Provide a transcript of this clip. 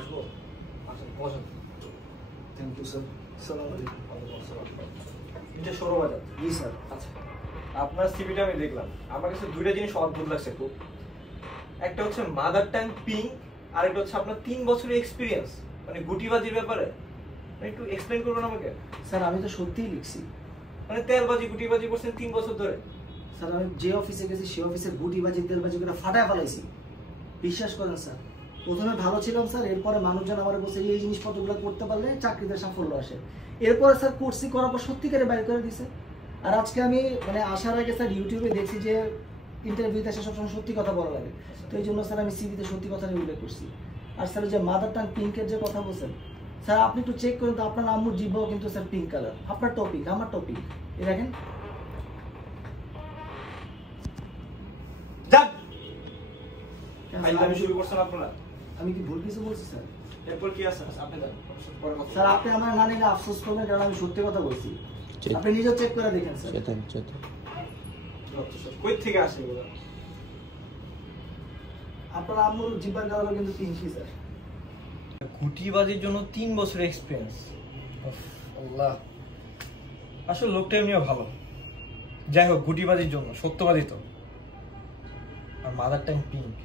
আসবো? আসেন, বসেন। Thank you sir. আসসালামু আলাইকুম। এটা সৌরবাজার। জি স্যার। আচ্ছা, আপনার সিভিটা আমি দেখলাম, আমার কাছে দুইটা জিনিস অদ্ভুত লাগছে খুব। একটা হচ্ছে মাদার টাং পিং, আর একটা হচ্ছে আপনার 3 বছরের এক্সপিরিয়েন্স, মানে গুটিবাজির ব্যাপারে। একটু এক্সপ্লেইন করবেন আমাকে? স্যার আমি তো সত্যিই লিখছি। মানে তেলবাজি গুটিবাজি করছেন 3 বছর ধরে? স্যার আমি যে অফিসে গেছি সেই অফিসের গুটিবাজি তেলবাজি করে ফাটায় ফেলাইছি। বিশ্বাস করেন স্যার, প্রথমে ভালো ছিলাম স্যার, এরপরে মানুষজন আমার বলছে এই জিনিসপত্রগুলো করতে পারলে চাকরিতে সাফল্য আসে। এরপরে স্যার কোর্সি করার পর সত্যিকারে বাইর করে দিছে। আর আজকে আমি মানে আসার আগে স্যার ইউটিউবে দেখছি যে ইন্টারভিউতে এসে সবসময় সত্যি কথা বলা লাগে, তো এই জন্য স্যার আমি সিভিতে সত্যি কথাই উল্লেখ করছি। আর স্যার যে মাদার টাং পিঙ্কের যে কথা বলছেন স্যার, আপনি একটু চেক করুন তো, আপনার আম্মুর জিহ্বাও কিন্তু স্যার পিঙ্ক কালার। আপনার টপিক আমার টপিক, এ দেখেন। যান, ফাইলদামি শুরু করছেন আপনারা। আমি কি ভুল কিছু বলছি স্যার? এরপর কি আছে আপনি জানেন? পরে কথা স্যার আপনি আমার না নিলে আফসোস করবেন, কারণ আমি সত্যি কথা বলছি। আপনি নিজেও চেক করে দেখেন স্যার। কই থেকে আসে এগুলো? আপনার আম্মুর জিহ্বার কালারও কিন্তু পিঙ্কি স্যার। গুটিবাজির জন্য 3 বছরের এক্সপিরিয়েন্স। আল্লাহ, আসলে লোকটা এমনিও ভালো। যাই হোক, গুটিবাজির জন্য সত্যবাদী তো। আর মাদার টাইম পিঙ্ক,